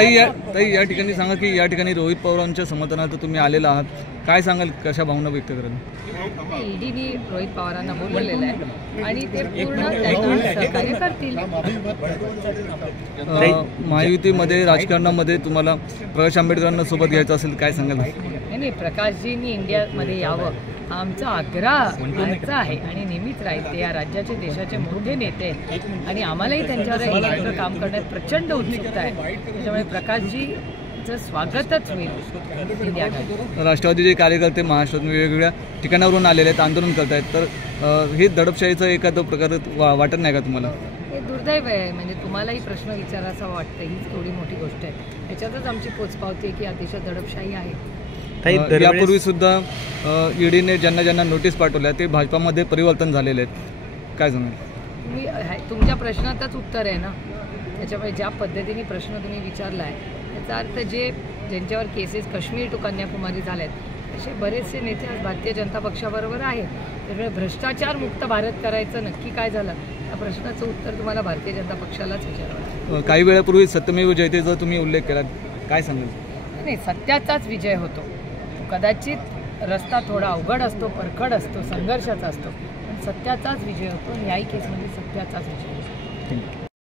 ताई या ठिकाणी सांगा की या ठिकाणी रोहित पवारांच्या समर्थनार्थ तुम्ही आलेला आहात, काय सांगाल, कशा भावना व्यक्त कराल? ईडीने रोहित पवारांना बोलवलेलं आहे आणि ते पूर्ण त्यांना सहकार्य करतील. महायुतीमध्ये राजकारणामध्ये तुम्हाला प्रकाश आंबेडकरांना सोबत घ्यायचं असेल, काय सांगाल? नाही, प्रकाशजींनी इंडियामध्ये यावं हा आमचा आग्रह आहे आणि नेहमीच राहील. ते या राज्याचे देशाचे मोठे नेते आहेत आणि आम्हालाही त्यांच्यावर एकत्र काम करण्यात प्रचंड उत्सुकता आहे. त्याच्यामुळे प्रकाशजीचं स्वागतच होईल इंडिया. राष्ट्रवादीचे कार्यकर्ते महाराष्ट्रातून वेगवेगळ्या ठिकाणावरून आलेले आहेत, आंदोलन करतायत, तर हे दडपशाहीचं एखादं प्रकार वाटत नाही का तुम्हाला? हे दुर्दैव आहे. म्हणजे तुम्हालाही प्रश्न विचारायचा वाटतं, हीच एवढी मोठी गोष्ट आहे. त्याच्यातच आमची पोचपावती आहे की अतिशय दडपशाही आहे. यापूर्वी सुद्धा ईडीने ज्यांना नोटीस पाठवल्या ते भाजपामध्ये परिवर्तन झालेले आहेत, काय सांगाल? तुमच्या प्रश्नातच उत्तर आहे ना. त्याच्यामुळे ज्या पद्धतीने प्रश्न तुम्ही विचारला आहे त्याचा अर्थ ज्यांच्यावर केसेस काश्मीर टू कन्याकुमारी झाल्यात असे बरेचसे नेते आज भारतीय जनता पक्षाबरोबर आहेत. त्यामुळे भ्रष्टाचार मुक्त भारत करायचं नक्की काय झालं या प्रश्नाचं उत्तर तुम्हाला भारतीय जनता पक्षालाच विचारावं. काही वेळापूर्वी सत्यमेव जयतेचा तुम्ही उल्लेख केला, काय सांगाल? नाही, सत्याचाच विजय होतो. कदाचित रस्ता थोडा अवघड असतो, परखड असतो, संघर्षाचा असतो, पण सत्याचाच विजय होतो. न्यायी केसमध्ये सत्याचाच विजय होतो.